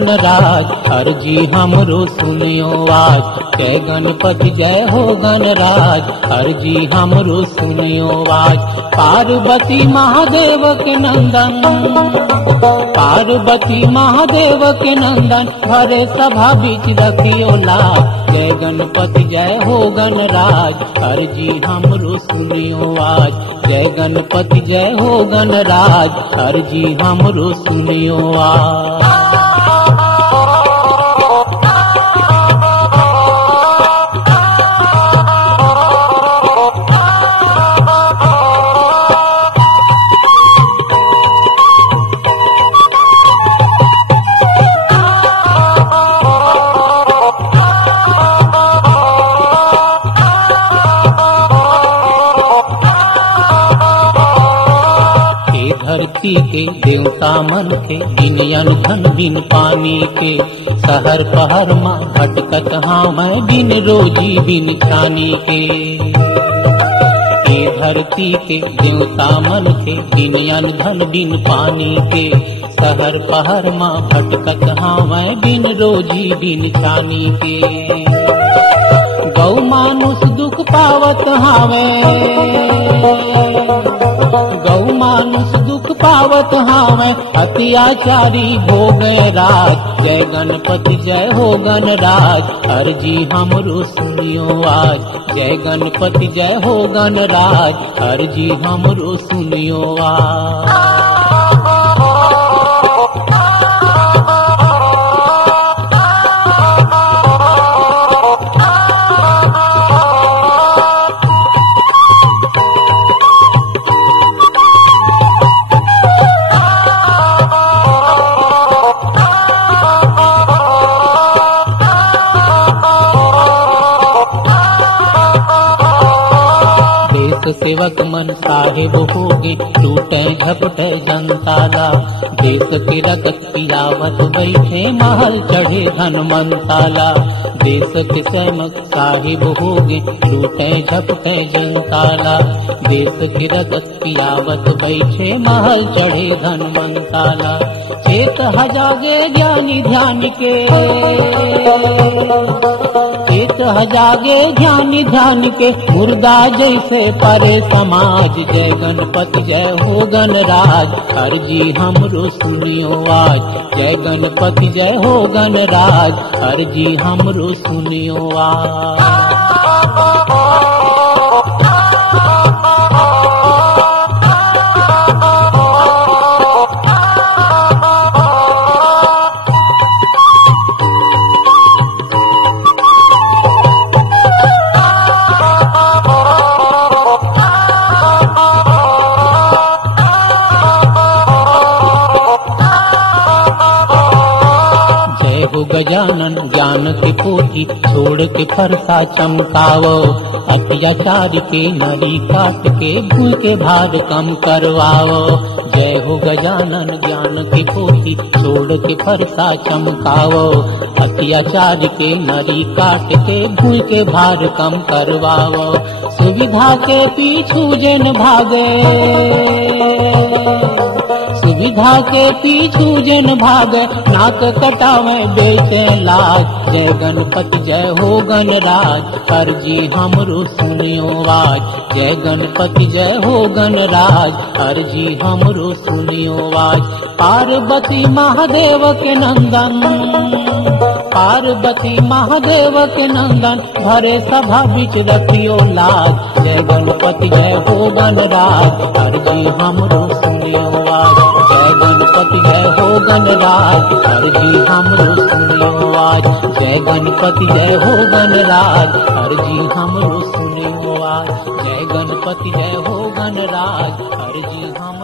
गणराज, अर्जी हमरो सुनियो आज। जय गणपति जय हो गणराज, अर्जी हमरो सुनियो आज। पार्वती महादेव के नंदन, पार्वती महादेव के नंदन, भरे सभा बीच रखियो लाज। जय गणपति जय हो गणराज, अर्जी हमरो सुनियो आज। जय गणपति जय हो गणराज, अर्जी हमरो सुनियो आज। धरती के देवता मन के, बिन अन्न धन बिन पानी के। शहर पहर माँ भटकत हाँ मैं, बिन रोजी बिन खानी के। धरती के देवता मन के, बिन अन्न धन बिन पानी के। शहर पहर माँ भटकत हाँ मैं, बिन रोजी बिन खानी के। गौ मानुष दुख पावत हावे, गौ मानुष दुख पावत हावे, अत्याचारी भोगे राज। जय गणपति जय हो गणराज, अर्जी हमरो सुनियो आज। जय गणपति जय हो गणराज, अर्जी हमरो सुनियो आज। सेवक मन साहेब होगे, टूटे झपटे जनताला। देश के रगत पिलावत बैठे, महल चढ़े धन मंताला। देश के सेवक साहेब होगे, टूटे झपटे जनताला। देश के रगत पिलावत बैठे, महल चढ़े धन मंताला। चेत हजागे ज्ञानी ध्यान के, चेत हजागे ज्ञानी ध्यान के, मुर्दा जैसे परे समाज। जय गणपति जय हो गणराज, अर्जी हमरो सुनियो आज। जय गणपति जय हो गणराज, अर्जी हमरो सुनियो आज। गजानन ज्ञान के पोथी, छोड़ के फरसा चमकावो। अत्याचार के नरी काट के, भूल के भार कम करवाओ। जय हो गजानन ज्ञान के पोथी, छोड़ के फरसा चमकावो। अत्याचार के नरी काट के, भूल के भार कम करवाओ। सुविधा के पीछू जन भागे, सुविधा के पीछू जन भागे, नाक कटावे बेचे लाज। जय गणपति जय हो गणराज, अर्जी हमरो सुनियो आज। जय गणपति जय हो गणराज, अर्जी हमरो सुनियो आज। पार्वती महादेव के नंदन, पार्वती महादेव के नंदन, भरे सभा बीच रखियो लाज। जय गणपति जय हो गणराज, अर्जी हमरो सुनियो आज। जय गणपति जय हो गणराज, अर्जी हमरो सुनियो आज। जय गणपति जय हो गणराज, अर्जी हमरो सुनियो आज। जय गणपति जय हो गणराज, अर्जी हम